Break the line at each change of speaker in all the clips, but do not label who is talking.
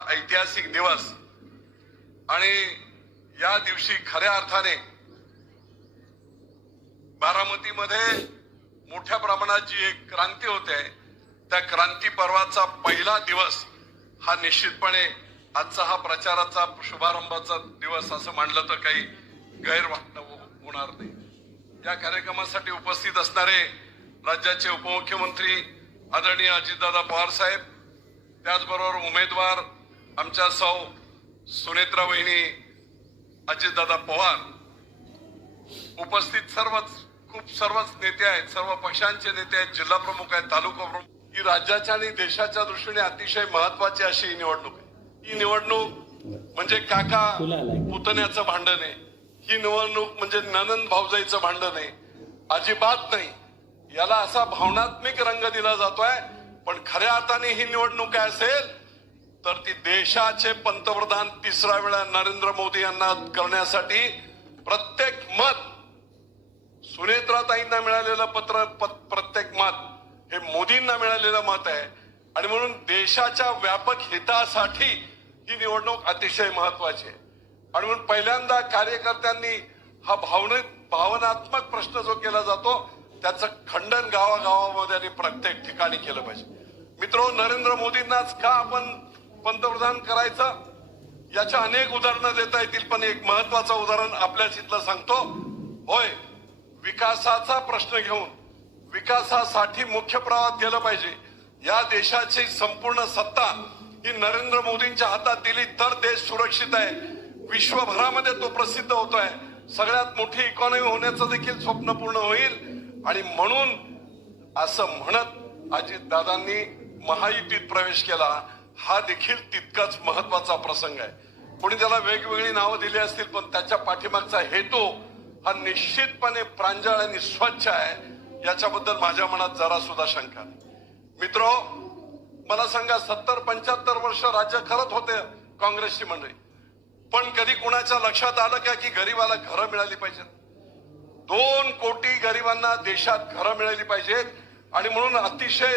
ऐतिहासिक दिवस. आणि या दिवशी खऱ्या अर्थाने बारामतीमध्ये मोठ्या प्रमाणात जी एक क्रांती होते त्या क्रांती पर्वाचा पहिला दिवस हा निश्चितपणे आजचा हा प्रचाराचा शुभारंभाचा दिवस असं मांडलं तर काही गैर होणार नाही. या कार्यक्रमासाठी उपस्थित असणारे राज्याचे उपमुख्यमंत्री आदरणीय अजितदादा पवार साहेब त्याचबरोबर उमेदवार आमच्या सौ सुनेत्रा वहिनी अजितदादा पवार. उपस्थित सर्वच खूप सर्वच नेते आहेत सर्व पक्षांचे नेते आहेत जिल्हा प्रमुख आहेत तालुका प्रमुख. ही राज्याच्या आणि देशाच्या दृष्टीने अतिशय महत्वाची अशी ही निवडणूक आहे. ही निवडणूक म्हणजे काका पुतण्याचं भांडण आहे. ही निवडणूक म्हणजे ननंद भाऊजाईचं भांडण आहे. अजिबात नाही. याला असा भावनात्मक रंग दिला जातोय पण खऱ्या अर्थाने ही निवडणूक काय असेल तर ती देशाचे पंतप्रधान तिसरा वेळा नरेंद्र मोदी यांना करण्यासाठी प्रत्येक मत सुनेत्राताईंना मिळालेलं पत्र प्रत्येक मत हे मोदींना मिळालेलं मत आहे. आणि म्हणून देशाच्या व्यापक हितासाठी ही निवडणूक अतिशय महत्वाची आहे. आणि म्हणून पहिल्यांदा कार्यकर्त्यांनी हा भावनिक भावनात्मक प्रश्न जो केला जातो त्याचं खंडन गावागावामध्ये आणि प्रत्येक ठिकाणी केलं पाहिजे. मित्र नरेंद्र मोदींनाच का आपण पंतप्रधान करायचं? याच्या अनेक उदाहरणं देता येतील पण एक महत्वाचं उदाहरण आपल्याच इथलं सांगतो. होय विकासाचा प्रश्न घेऊन विकासासाठी मुख्य प्रवाहात गेलं पाहिजे. या देशाची संपूर्ण सत्ता ही नरेंद्र मोदींच्या हातात दिली तर देश सुरक्षित आहे. विश्वभरामध्ये तो प्रसिद्ध होतोय. सगळ्यात मोठी इकॉनॉमी होण्याचं देखील स्वप्न पूर्ण होईल. आणि म्हणून असं म्हणत अजित दादांनी महायुतीत प्रवेश केला. हा देखील तितकाच महत्त्वाचा प्रसंग आहे. कोणी त्याला वेगवेगळी नावं दिली असतील पण त्याच्या पाठीमागचा हेतू हा निश्चितपणे प्रांजळ आणि स्वच्छ आहे. याच्याबद्दल माझ्या मनात जरा सुद्धा शंका मित्र मला सांगा सत्तर पंच्याहत्तर वर्ष राज्य करत होते काँग्रेसची मंडळी. पण कधी कुणाच्या लक्षात आलं का की गरीबाला घरं मिळाली पाहिजेत? दोन कोटी गरिबांना देशात घरं मिळाली पाहिजेत आणि म्हणून अतिशय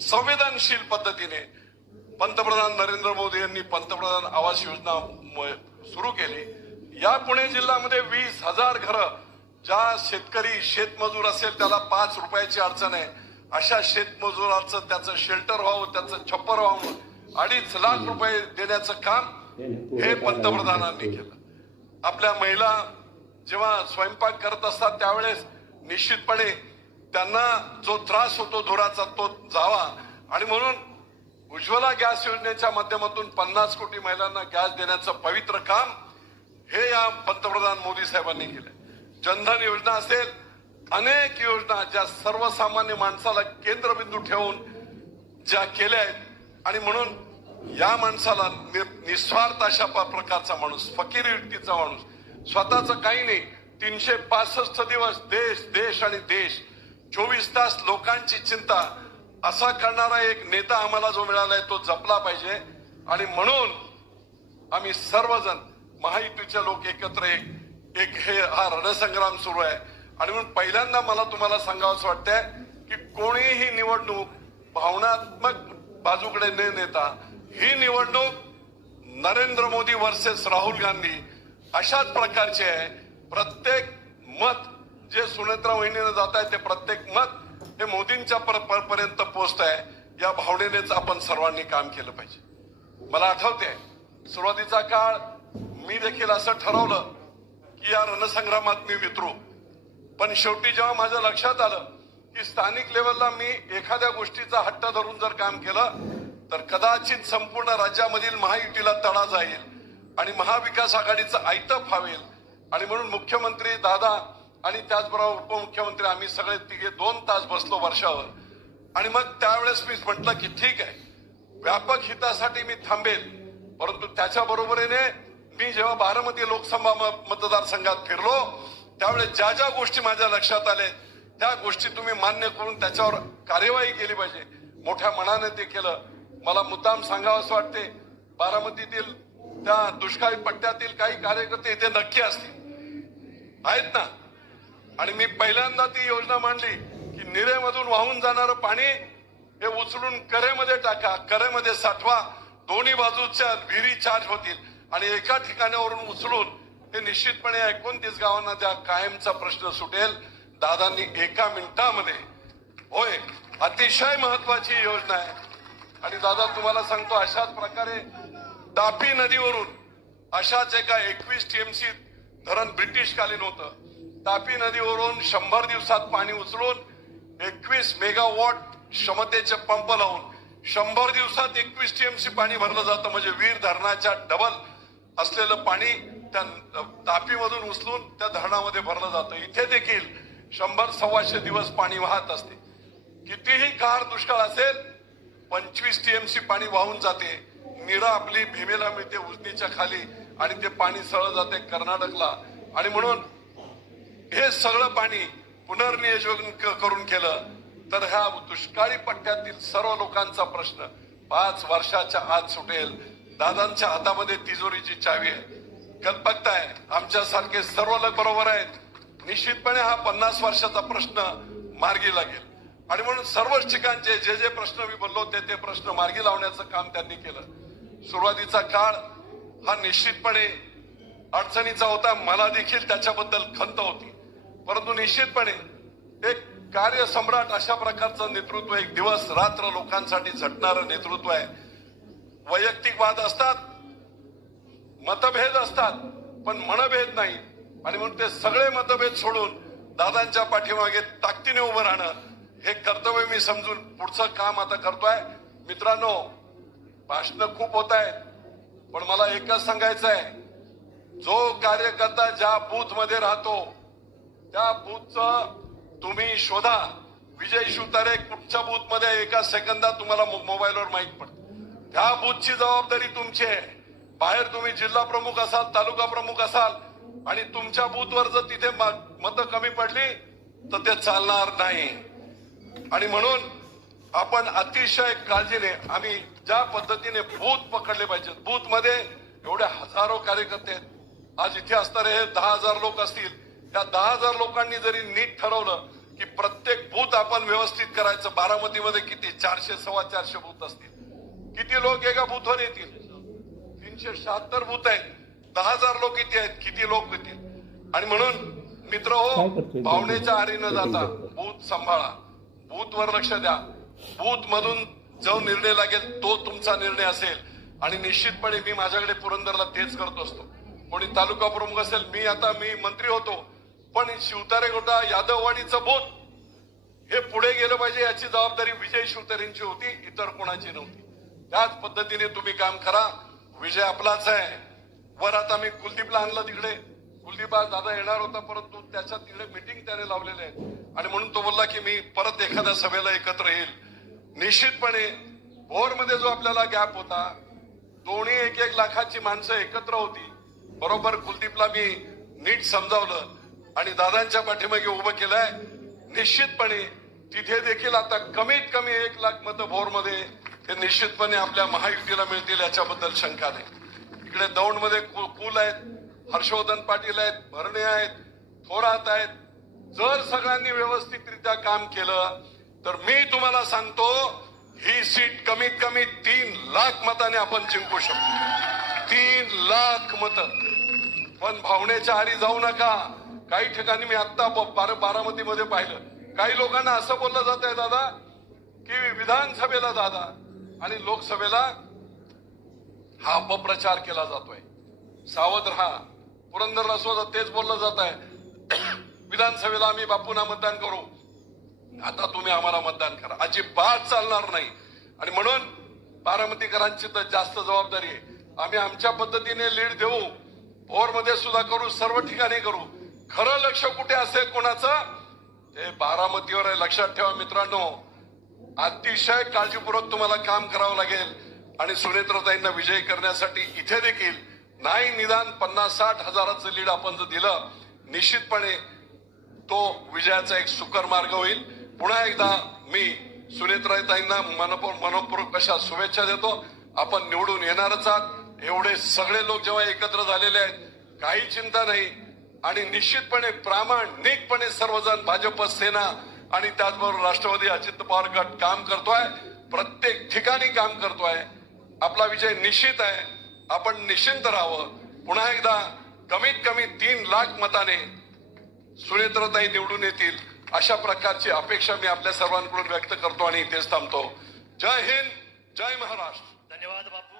संवेदनशील पद्धतीने पंतप्रधान नरेंद्र मोदी यांनी पंतप्रधान आवास योजना सुरू केली. या पुणे जिल्ह्यामध्ये वीस हजार घरं ज्या शेतकरी शेतमजूर असेल त्याला पाच रुपयाची अडचण आहे. अशा शेतमजुराचं त्याचं शेल्टर व्हावं त्याचं छप्पर व्हावं. अडीच लाख रुपये देण्याचं काम हे पंतप्रधानांनी केलं. आपल्या महिला जेव्हा स्वयंपाक करत असतात त्यावेळेस निश्चितपणे त्यांना जो त्रास होतो धुराचा तो जावा. आणि म्हणून उज्ज्वला गॅस योजनेच्या माध्यमातून पन्नास कोटी महिलांना गॅस देण्याचं पवित्र काम हे या पंतप्रधान मोदी साहेबांनी केलं. जनधन योजना असेल अनेक योजना ज्या सर्वसामान्य माणसाला केंद्रबिंदू ठेवून ज्या केल्या आहेत. आणि म्हणून या माणसाला निस्वार्थ अशा प- प्रकारचा माणूस फकीर युक्तीचा माणूस. स्वतःच काही नाही तीनशे पासष्ट दिवस देश देश आणि देश. चोवीस तास लोकांची चिंता. असा करणारा एक नेता आम्हाला जो मिळालाय तो जपला पाहिजे. आणि म्हणून आम्ही सर्वजण महायुतीचे लोक एकत्र एक एक हे हा रणसंग्राम सुरू आहे. आणि म्हणून पहिल्यांदा मला तुम्हाला सांगावंच वाटतंय की कोणीही निवडणूक भावनात्मक बाजूकडे न नेता ही निवडणूक नरेंद्र मोदी वर्सेस राहुल गांधी अशाच प्रकारचे आहे. प्रत्येक मत जे सुनेत्रा वहिनीनं जात आहे ते प्रत्येक मत हे मोदींच्या पर्यंत पोहोचत आहे. या भावनेनेच आपण सर्वांनी काम केलं पाहिजे. मला आठवते सुरुवातीचा काळ मी देखील असं ठरवलं की या रणसंग्रामात मी वितरू. पण शेवटी जेव्हा माझ्या लक्षात आलं की स्थानिक लेवलला मी एखाद्या गोष्टीचा हट्ट धरून जर काम केलं तर कदाचित संपूर्ण राज्यामधील महायुतीला तडा जाईल आणि महाविकास आघाडीचं आयतं फावेल. आणि म्हणून मुख्यमंत्री दादा आणि त्याचबरोबर उपमुख्यमंत्री आम्ही सगळे तिघे दोन तास बसलो वर्षावर. आणि मग त्यावेळेस मी म्हटलं की ठीक आहे व्यापक हितासाठी मी थांबेल. परंतु त्याच्या बरोबरीने मी जेव्हा बारामती लोकसभा म- मतदारसंघात फिरलो त्यावेळेस ज्या ज्या गोष्टी माझ्या लक्षात आल्या त्या गोष्टी तुम्ही मान्य करून त्याच्यावर कार्यवाही केली पाहिजे. मोठ्या मनाने ते केलं. मला मुद्दाम सांगावं असं वाटते. बारामतीतील त्या दुष्काळी पट्ट्यातील काही कार्यकर्ते इथे नक्की असतील. आहेत ना? आणि मी पहिल्यांदा ती योजना मांडली की निरेमधून वाहून जाणारं पाणी हे उचलून करेमध्ये टाका करेमध्ये साठवा. दोन्ही बाजूच्या विहिरी चार्ज होतील. आणि एका ठिकाणावरून उचलून हे निश्चितपणे एकोणतीस गावांना त्या कायमचा प्रश्न सुटेल. दादांनी एका मिनिटामध्ये. होय अतिशय महत्वाची योजना आहे. आणि दादा तुम्हाला सांगतो अशाच प्रकारे तापी नदीवरून अशाच एका एकवीस टीएमसी धरण ब्रिटिशकालीन होतं. तापी नदीवरून शंभर दिवसात पाणी उचलून एकवीस मेगावॉट क्षमतेचे पंप लावून शंभर दिवसात एकवीस टीएमसी पाणी भरलं जातं. म्हणजे वीर धरणाच्या डबल असलेलं पाणी त्या तापीमधून उचलून त्या धरणामध्ये भरलं जातं. इथे देखील शंभर सव्वाशे दिवस पाणी वाहत असते. कितीही कार दुष्काळ असेल पंचवीस टीएमसी पाणी वाहून जाते. निरा आपली भीमेला मिळते उजनीच्या खाली आणि ते पाणी सरळ जाते कर्नाटकला. आणि म्हणून हे सगळं पाणी पुनर्नियोजन क- करून केलं तर ह्या दुष्काळी पट्ट्यातील सर्व लोकांचा प्रश्न. पाच वर्षाच्या आत सुटेल. दादांच्या हातामध्ये तिजोरीची चावी आहे. कल्पकताय आमच्यासारखे सर्व लोक बरोबर आहेत. निश्चितपणे हा पन्नास वर्षाचा प्रश्न मार्गी लागेल. आणि म्हणून सर्वच ठिकाणचे जे जे प्रश्न मी बोललो ते ते प्रश्न मार्गी लावण्याचं काम त्यांनी केलं. सुरुवातीचा काळ हा निश्चितपणे अडचणीचा होता. मला देखील त्याच्याबद्दल खंत होती. परंतु निश्चितपणे एक कार्यसम्राट अशा प्रकारचं नेतृत्व एक दिवस रात्र लोकांसाठी झटणारं नेतृत्व आहे. वैयक्तिक वाद असतात मतभेद असतात पण मनभेद नाही. आणि म्हणून ते सगळे मतभेद सोडून दादांच्या पाठीमागे ताकदीने उभं राहणं हे कर्तव्य मी समजून पुढचं काम आता करतोय. मित्रांनो भाषण खूप होत आहेत पण मला एकच सांगायचं आहे जो कार्यकर्ता ज्या बूथमध्ये राहतो त्या बूथचं तुम्ही शोधा. विजय शिवतारे कुठच्या बूथमध्ये एका सेकंदात तुम्हाला मो- मोबाईलवर माहीत पडतं. त्या बूथची जबाबदारी तुमची आहे. बाहेर तुम्ही जिल्हा प्रमुख असाल तालुका प्रमुख असाल आणि तुमच्या बूथवर जर तिथे मतं कमी पडली तर ते चालणार नाही. आणि म्हणून आपण अतिशय काळजीने आम्ही ज्या पद्धतीने बूथ पकडले पाहिजेत बूथमध्ये एवढे हजारो कार्यकर्ते आहेत. आज इथे असणारे हे दहा हजार लोक असतील त्या दहा हजार लोकांनी जरी नीट ठरवलं की प्रत्येक बूथ आपण व्यवस्थित करायचं बारामतीमध्ये किती? चारशे सव्वा चारशे बूथ असतील. किती लोक एका बूथवर येतील? तीनशे शहात्तर बूथ आहेत. दहा हजार लोक किती आहेत. किती लोक येतील? आणि म्हणून मित्र हो? भावनेच्या आरी न जाता. बूथ सांभाळा. बूथ वर लक्ष द्या. बूथ मधून जो निर्णय लागेल तो तुमचा निर्णय असेल. आणि निश्चितपणे मी माझ्याकडे पुरंदरला तेच करत असतो. कोणी तालुका प्रमुख असेल मी आता मी मंत्री होतो. पण शिवतारे गोटा यादववाडीचं बोध हे पुढे गेलं पाहिजे याची जबाबदारी विजय शिवतारेंची होती इतर कोणाची नव्हती. त्याच पद्धतीने तुम्ही काम करा. विजय आपलाच आहे. वर आता मी कुलदीपला आणलं तिकडे. कुलदीप दादा येणार होता परंतु त्याच्या तिकडे मिटिंग त्याने लावलेले आहेत. आणि म्हणून तो बोलला की मी परत एखाद्या सभेला एकत्र येईल. निश्चितपणे भोरमध्ये जो आपल्याला गॅप होता दोन्ही एक एक लाखाची माणसं एकत्र होती. बरोबर कुलदीपला मी नीट समजावलं आणि दादांच्या पाठीमागे उभं केलंय. निश्चितपणे तिथे देखील आता कमीत कमी एक लाख मतं भोरमध्ये ते निश्चितपणे आपल्या महायुतीला मिळतील याच्याबद्दल शंका नाही. इकडे दौंडमध्ये कु- कुल आहेत हर्षवर्धन पाटील आहेत भरणे आहेत थोरात आहेत जर सगळ्यांनी व्यवस्थितरित्या काम केलं तर मी तुम्हाला सांगतो ही सीट कमीत कमी तीन लाख मताने आपण जिंकू शकतो. तीन लाख मत. पण भावनेच्या आरी जाऊ नका. काही ठिकाणी मी आता बारा बारामतीमध्ये पाहिलं. काही लोकांना असं बोललं जात आहे दादा की विधानसभेला दादा आणि लोकसभेला हा अपप्रचार केला जातोय. सावध राहा. पुरंदरला सुद्धा तेच बोललं जात आहे विधानसभेला आम्ही बापूंना मतदान करू. आता तुम्ही आम्हाला मतदान करा. अजिबात चालणार नाही. आणि म्हणून बारामतीकरांची तर जास्त जबाबदारी आहे. आम्ही आमच्या पद्धतीने लीड देऊ. भोरमध्ये सुद्धा करू सर्व ठिकाणी करू. खरं लक्ष कुठे असेल कोणाचं? ते बारामतीवर आहे. लक्षात ठेवा मित्रांनो. अतिशय काळजीपूर्वक तुम्हाला काम करावं लागेल. आणि सुनेत्रताईंना विजयी करण्यासाठी इथे देखील नाही निदान पन्नास साठ हजाराचं लीड आपण जर दिलं निश्चितपणे तो विजयाचा एक सुकर मार्ग होईल. पुन्हा एकदा मी सुनेत्राताईंना मनपूर मनपूर्वक अशा शुभेच्छा देतो. आपण निवडून येणारच आहात. एवढे सगळे लोक जेव्हा एकत्र झालेले आहेत काही चिंता नाही. आणि निश्चितपणे प्रामाणिकपणे सर्वजण भाजप सेना आणि त्याचबरोबर राष्ट्रवादी अजित पवार गट काम करतोय. प्रत्येक ठिकाणी काम करतोय. आपला विजय निश्चित आहे. आपण निश्चिंत राहावं. पुन्हा एकदा कमीत कमी तीन लाख मताने सुनेत्रताई निवडून येतील अशा प्रकारची अपेक्षा मी आपल्या सर्वांकडून व्यक्त करतो आणि इथेच थांबतो. जय हिंद जय महाराष्ट्र.